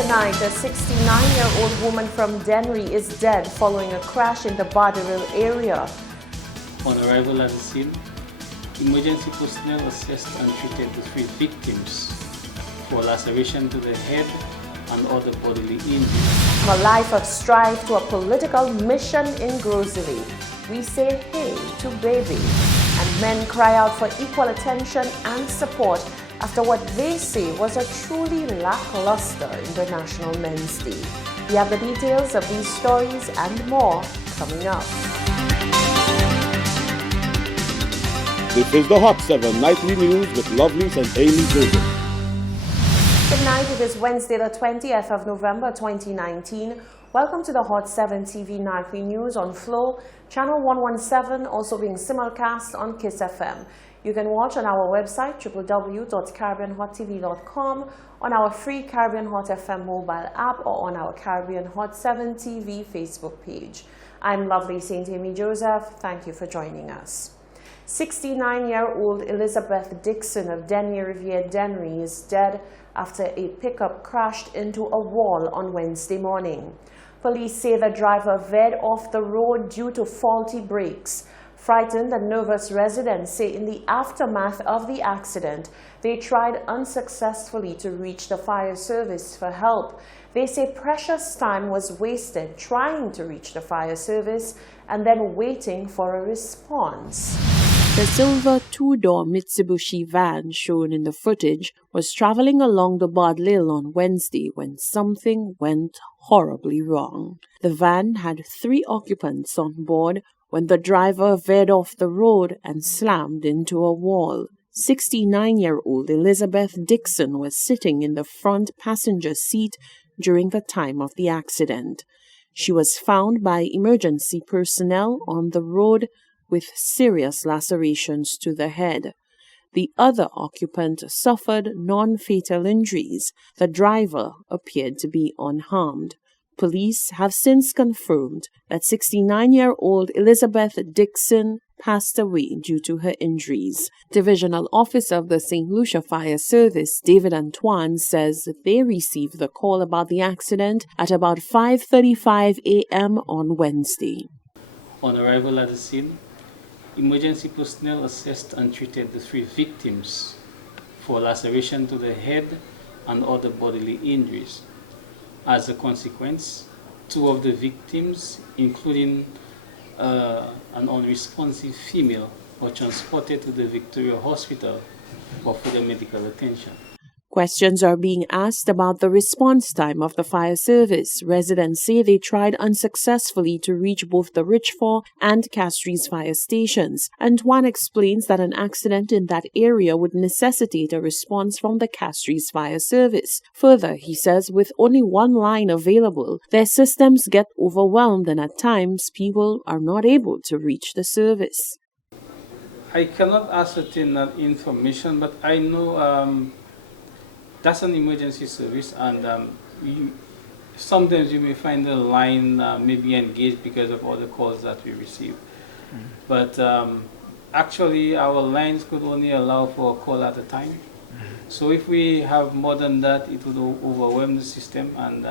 Tonight, a 69-year-old woman from Dennery is dead following a crash in the Barderville area. On arrival at the scene, emergency personnel assessed and treated the 3 victims for laceration to the head and other bodily injuries. From a life of strife to a political mission in Grocery, we say hey to baby. And men cry out for equal attention and support after what they say was a truly lackluster International Men's Day. We have the details of these stories and more coming up. This is the Hot 7 Nightly News with Lovelace and Amy Joseph. Good night, it is Wednesday the 20th of November 2019. Welcome to the Hot 7 TV Nightly News on Flow, Channel 117, also being simulcast on Kiss FM. You can watch on our website, www.caribbeanhottv.com, on our free Caribbean Hot FM mobile app, or on our Caribbean Hot 7 TV Facebook page. I'm lovely St. Amy Joseph. Thank you for joining us. 69-year-old Elizabeth Dixon of Denier Riviere Dennery is dead after a pickup crashed into a wall on Wednesday morning. Police say the driver veered off the road due to faulty brakes. Frightened and nervous residents say in the aftermath of the accident, they tried unsuccessfully to reach the fire service for help. They say precious time was wasted trying to reach the fire service and then waiting for a response. The silver two-door Mitsubishi van shown in the footage was traveling along the Bardlil on Wednesday when something went horribly wrong. The van had 3 occupants on board when the driver veered off the road and slammed into a wall. 69-year-old Elizabeth Dixon was sitting in the front passenger seat during the time of the accident. She was found by emergency personnel on the road with serious lacerations to the head. The other occupant suffered non-fatal injuries. The driver appeared to be unharmed. Police have since confirmed that 69-year-old Elizabeth Dixon passed away due to her injuries. Divisional Officer of the St. Lucia Fire Service, David Antoine, says they received the call about the accident at about 5:35 a.m. on Wednesday. On arrival at the scene, emergency personnel assessed and treated the 3 victims for laceration to the head and other bodily injuries. As a consequence, 2 of the victims, including an unresponsive female, were transported to the Victoria Hospital for further medical attention. Questions are being asked about the response time of the fire service. Residents say they tried unsuccessfully to reach both the Richford and Castries fire stations. Antoine explains that an accident in that area would necessitate a response from the Castries fire service. Further, he says with only 1 line available, their systems get overwhelmed and at times people are not able to reach the service. I cannot ascertain that information, but I know that's an emergency service, and sometimes you may find the line may be engaged because of all the calls that we receive. But actually, our lines could only allow for a call at a time. So if we have more than that, it would overwhelm the system, and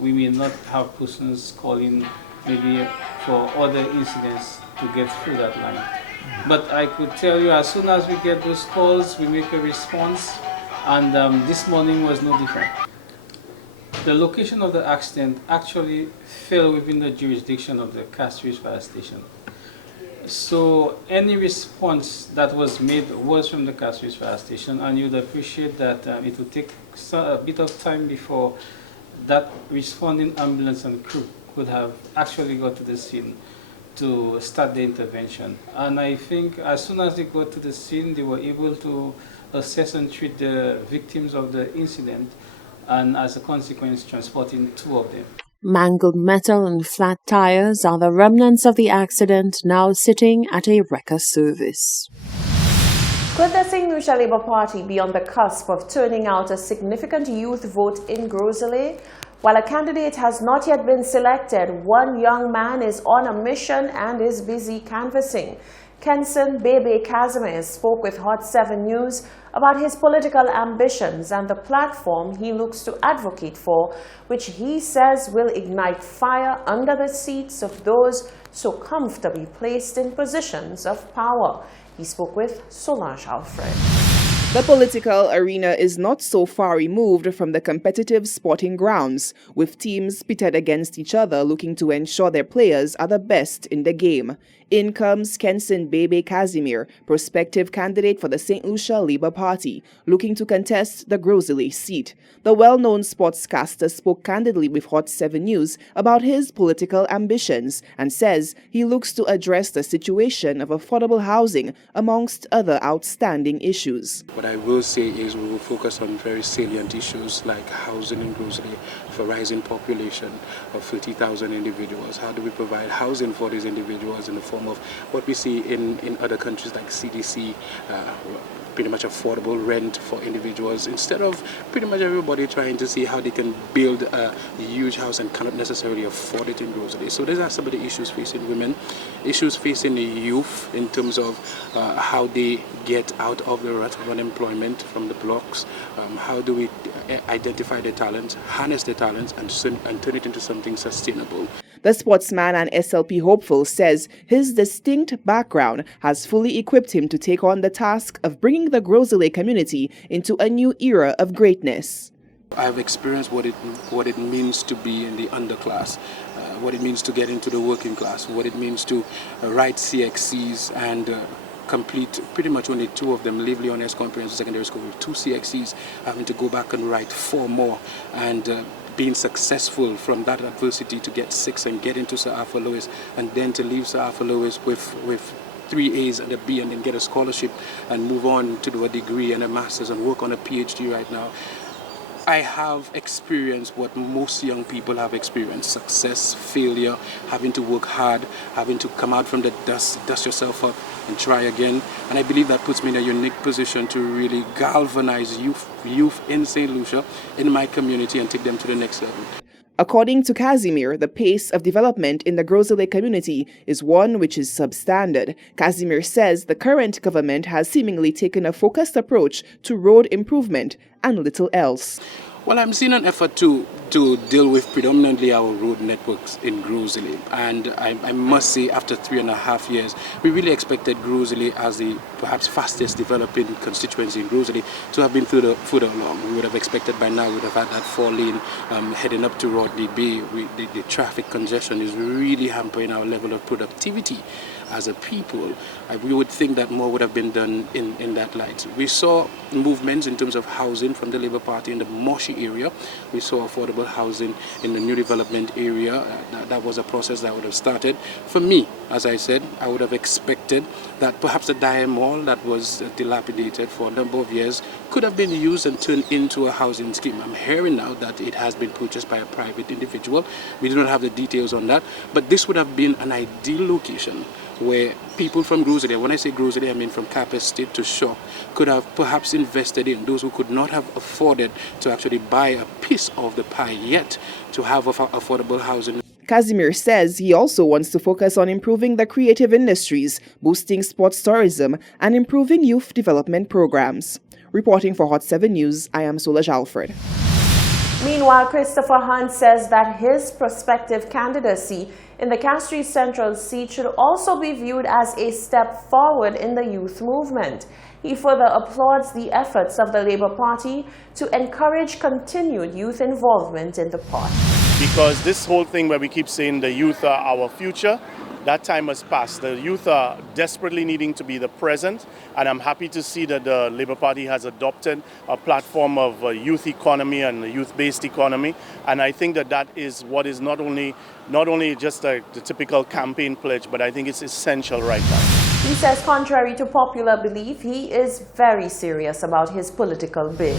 we may not have persons calling maybe for other incidents to get through that line. But I could tell you, as soon as we get those calls, we make a response. And this morning was no different. The location of the accident actually fell within the jurisdiction of the Castries fire station. So any response that was made was from the Castries fire station, and you'd appreciate that it would take a bit of time before that responding ambulance and crew could have actually got to the scene to start the intervention. And I think as soon as they got to the scene, they were able to assess and treat the victims of the incident, and as a consequence, transporting 2 of them. Mangled metal and flat tires are the remnants of the accident now sitting at a wrecker service. Could the St. Lucia Labour Party be on the cusp of turning out a significant youth vote in Grosley? While a candidate has not yet been selected, one young man is on a mission and is busy canvassing. Kenson Bebe Casimir spoke with Hot 7 News about his political ambitions and the platform he looks to advocate for, which he says will ignite fire under the seats of those so comfortably placed in positions of power. He spoke with Solange Alfred. The political arena is not so far removed from the competitive sporting grounds, with teams pitted against each other looking to ensure their players are the best in the game. In comes Kenson Bebe Casimir, prospective candidate for the St. Lucia Labour Party, looking to contest the Grosley seat. The well-known sportscaster spoke candidly with Hot 7 News about his political ambitions and says he looks to address the situation of affordable housing amongst other outstanding issues. What I will say is we will focus on very salient issues like housing in Grosley for rising population of 30,000 individuals. How do we provide housing for these individuals in the form of what we see in other countries like CDC, pretty much affordable rent for individuals, instead of pretty much everybody trying to see how they can build a huge house and cannot necessarily afford it in Grosley. So these are some of the issues facing women, issues facing the youth in terms of how they get out of the rut of unemployment from the blocks, how do we identify their talents, harness their talents and turn it into something sustainable. The sportsman and SLP hopeful says his distinct background has fully equipped him to take on the task of bringing the Grosley community into a new era of greatness. I have experienced what it means to be in the underclass, what it means to get into the working class, what it means to write CXCs and complete pretty much only 2 of them, leave Leones Comprehensive Secondary School with 2 CXCs, having to go back and write 4 more, and being successful from that adversity to get 6 and get into Sir Arthur Lewis, and then to leave Sir Arthur Lewis with 3 A's and a B and then get a scholarship and move on to do a degree and a master's and work on a PhD right now. I have experienced what most young people have experienced: success, failure, having to work hard, having to come out from the dust yourself up and try again. And I believe that puts me in a unique position to really galvanize youth in St. Lucia, in my community, and take them to the next level. According to Casimir, the pace of development in the Grosley community is one which is substandard. Casimir says the current government has seemingly taken a focused approach to road improvement and little else. Well, I'm seeing an effort to deal with predominantly our road networks in Grosley, and I must say, after 3.5 years, we really expected Grosley, as the perhaps fastest developing constituency in Grosley, to have been further along. We would have expected by now we would have had that 4-lane heading up to Rodney Bay. The traffic congestion is really hampering our level of productivity as a people. We would think that more would have been done in that light. We saw movements in terms of housing from the Labour Party in the Moshi area. We saw affordable housing in the new development area. That was a process that would have started. For me, as I said, I would have expected that perhaps the Dyer Mall that was dilapidated for a number of years could have been used and turned into a housing scheme. I'm hearing now that it has been purchased by a private individual. We do not have the details on that, but this would have been an ideal location where people from Grosley, when I say Grosley, I mean from Cap Estate to Shaw, could have perhaps invested in those who could not have afforded to actually buy a piece of the pie yet to have affordable housing. Casimir says he also wants to focus on improving the creative industries, boosting sports tourism, and improving youth development programs. Reporting for Hot 7 News, I am Solange Alfred. Meanwhile, Christopher Hunt says that his prospective candidacy in the Castries Central seat should also be viewed as a step forward in the youth movement. He further applauds the efforts of the Labour Party to encourage continued youth involvement in the party. Because this whole thing where we keep saying the youth are our future, that time has passed. The youth are desperately needing to be the present, and I'm happy to see that the Labour Party has adopted a platform of a youth economy and a youth-based economy, and I think that that is what is not only just the typical campaign pledge, but I think it's essential right now. He says, contrary to popular belief, he is very serious about his political bid.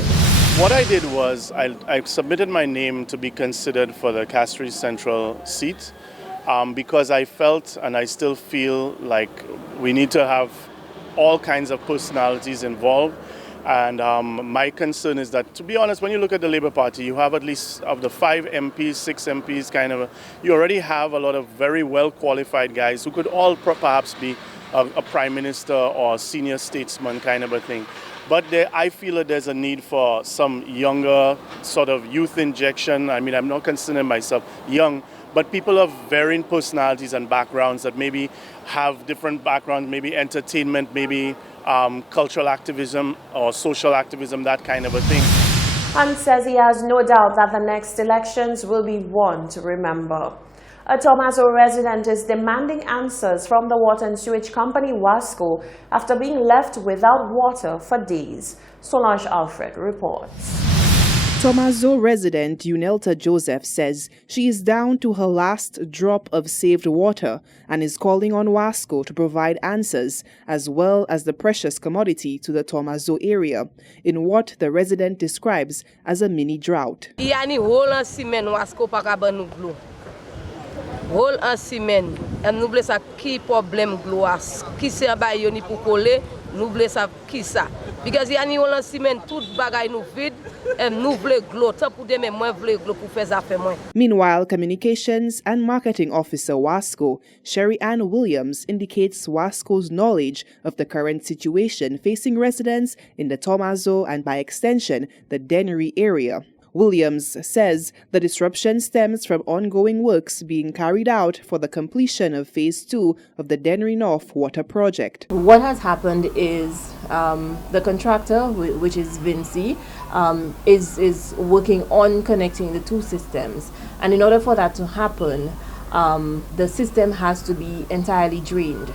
What I did was I submitted my name to be considered for the Castries Central seat. Because I felt and I still feel like we need to have all kinds of personalities involved. And my concern is that, to be honest, when you look at the Labour Party, you have at least of the 5 MPs, 6 MPs, you already have a lot of very well qualified guys who could all perhaps be a prime minister or a senior statesman kind of a thing. But I feel that there's a need for some younger sort of youth injection. I mean, I'm not considering myself young, but people of varying personalities and backgrounds that maybe have different backgrounds, maybe entertainment, maybe cultural activism or social activism, that kind of a thing. Hunt says he has no doubt that the next elections will be one to remember. A Tomaso resident is demanding answers from the water and sewage company Wasco after being left without water for days. Solange Alfred reports. Tomaso resident Yunelta Joseph says she is down to her last drop of saved water and is calling on Wasco to provide answers as well as the precious commodity to the Tomaso area in what the resident describes as a mini drought. Whole en semaine, nous voulons ça qui problème gloire, qui c'est ba yoni pour coller, nous voulons ça qui ça. Because yani whole en semaine tout bagay nous vide, nous voulons gloire, tant pour demain moi voulons gloire pour faire affaire moi. Meanwhile, Communications and Marketing Officer Wasco, Sherry Ann Williams, indicates Wasco's knowledge of the current situation facing residents in the Tomaso and by extension the Dennery area. Williams says the disruption stems from ongoing works being carried out for the completion of Phase 2 of the Dennery North Water Project. What has happened is the contractor, which is Vinci, is working on connecting the two systems. And in order for that to happen, the system has to be entirely drained.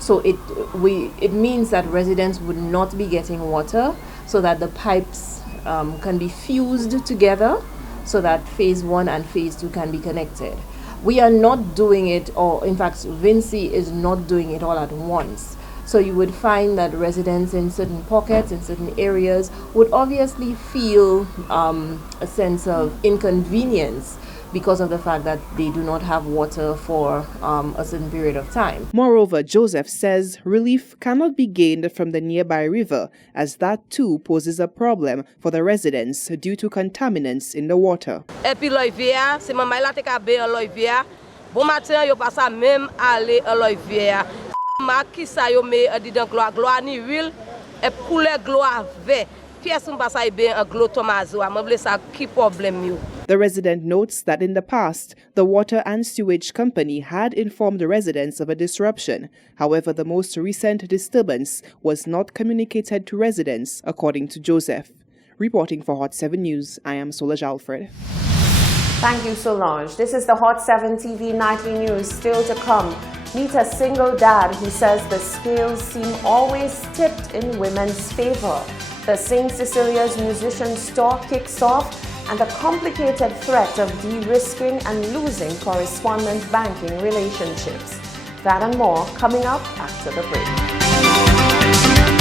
So it means that residents would not be getting water, so that the pipes can be fused together so that Phase 1 and Phase 2 can be connected. We are not doing it, or in fact Vinci is not doing it all at once. So you would find that residents in certain pockets, in certain areas, would obviously feel a sense of inconvenience because of the fact that they do not have water for a certain period of time. Moreover, Joseph says relief cannot be gained from the nearby river, as that too poses a problem for the residents due to contaminants in the water. Et puis l'Oivia, c'est maman là te ka be l'Oivia. Bon matin yo pas ça même aller à l'Oivia. Ma qui ça yo me di dans gloire ni huile et pour les gloire vert. Pièce on pas ça bien un glo Tomaso, moi vle ça qui problème yo. The resident notes that in the past, the Water and Sewage Company had informed the residents of a disruption. However, the most recent disturbance was not communicated to residents, according to Joseph. Reporting for Hot 7 News, I am Solange Alfred. Thank you, Solange. This is the Hot 7 TV Nightly News. Still to come, meet a single dad who says the scales seem always tipped in women's favor. The St. Cecilia's musician store kicks off, and the complicated threat of de-risking and losing correspondent banking relationships. That and more coming up after the break.